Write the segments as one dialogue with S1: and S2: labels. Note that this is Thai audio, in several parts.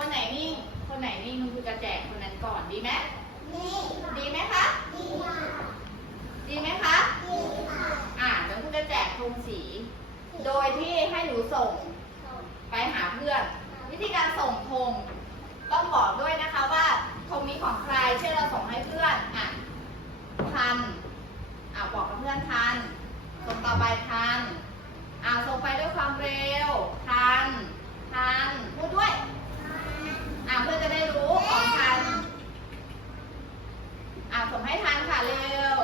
S1: คนไหนนิ่ง คนไหนนิ่งคุณคือจะแจกคนนั้นก่อนดีไหมดีดีไหมคะ ดีค่ะ ดีไหมคะ ดีค่ะ อ่าเดี๋วคุณจะแจกธงสี โดยที่ให้หนูส่ง ไปหาเพื่อน วิธีการส่งธงต้องบอกด้วยนะคะว่าธงนี้ของใครเช่นเราส่งให้เพื่อนอะทันอะบอกกับเพื่อนทันส่งต่อไปทันอ่าส่งไปด้วยความเร็วทันทันพูดด้วย อ่าเพื่อจะได้รู้ของทานอ่าส่งให้ทานค่ะเร็ว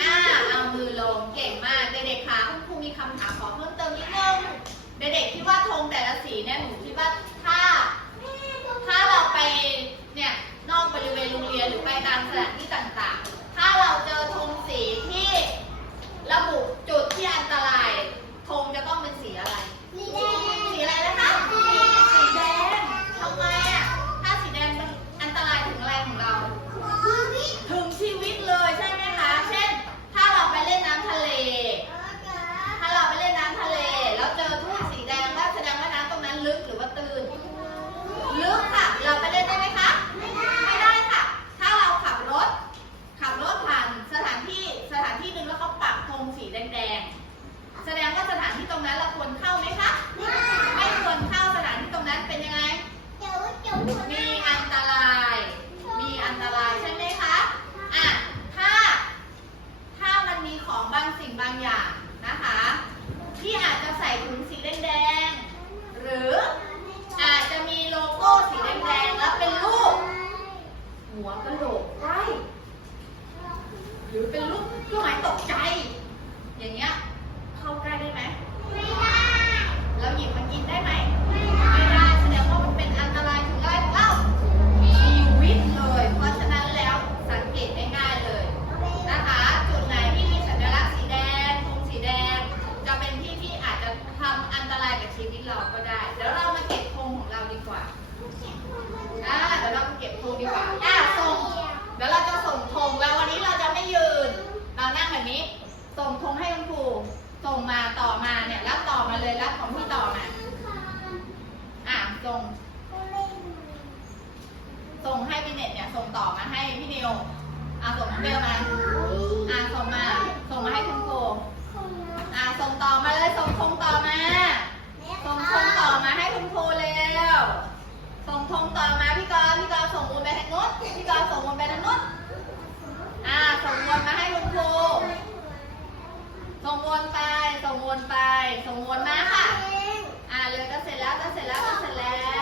S1: อ่าเอามือลงเก่งมากเด็กๆคะคุณครูมีคำถามขอเพิ่มเติมนิดนึงเด็กๆคิดว่าธงแต่ละสีเนี่ยหนูคิดว่าถ้า ถ้าเราไปเนี่ยนอกบริเวณโรงเรียนหรือไปตามสถานที่ต่างๆ ถ้าเราเจอธงสีที่ระบุจุดที่อันตรายธงจะต้องเป็น แดง แสดงว่าสถานที่ตรงนั้นเราควรเข้าไหมคะ ไม่ควรเข้าสถานที่ตรงนั้นเป็นยังไง มีอันตราย มีอันตรายใช่ไหมคะ อะ ถ้า ถ้ามันมีของบางสิ่งบางอย่างนะคะ ที่อาจจะใส่ถุงสีแดงๆหรืออาจจะมีโลโก้สีแดงๆแล้วเป็นรูปหัวกระโหลกไก่หรือเป็นรูปเครื่องหมายตกใจ อย่างเงี้ยเข้าใกล้ได้ไหม
S2: ไม่ได้
S1: เราหยิบมากินได้ไหม
S2: ไม่
S1: ไม่
S2: ได้
S1: ได้แสดงว่ามันเป็นอันตรายถึงอะไรเล่าชีวิตเลย เพราะฉะนั้นแล้วสังเกตได้ง่ายเลย นะคะ จุดไหนที่มีสัญลักษณ์สีแดงธงสีแดง จะเป็นที่ที่อาจจะทำอันตรายกับชีวิตเราก็ได้เดี๋ยวเรามาเก็บธงของเราดีกว่าอ่าเดี๋ยวเราไปเก็บธงดีกว่า ส่งธงให้คุณครูส่งมาต่อมาเนี่ยรับต่อมาเลยรับของพี่ต่อมาอะส่ง ส่งให้พี่เน็ตเนี่ยส่งต่อมาให้พี่นิวอะส่งน้องเบลมาอะส่งมาส่งมาให้คุณครูอะส่งต่อมาเลยส่งธงต่อมาส่งธงต่อมาให้คุณครูเร็วส่งธงต่อมาพี่กรณ์พี่กรณ์ส่งวนไปทางนู้นพี่กรณ์ส่งวนไปทางนู้นอ่าส่งวนมาให้คุณครู ส่งวนไป ส่งวนไป ส่งวนมาค่ะ อ่าเรือจะเสร็จแล้วจะเสร็จแล้วจะเสร็จแล้ว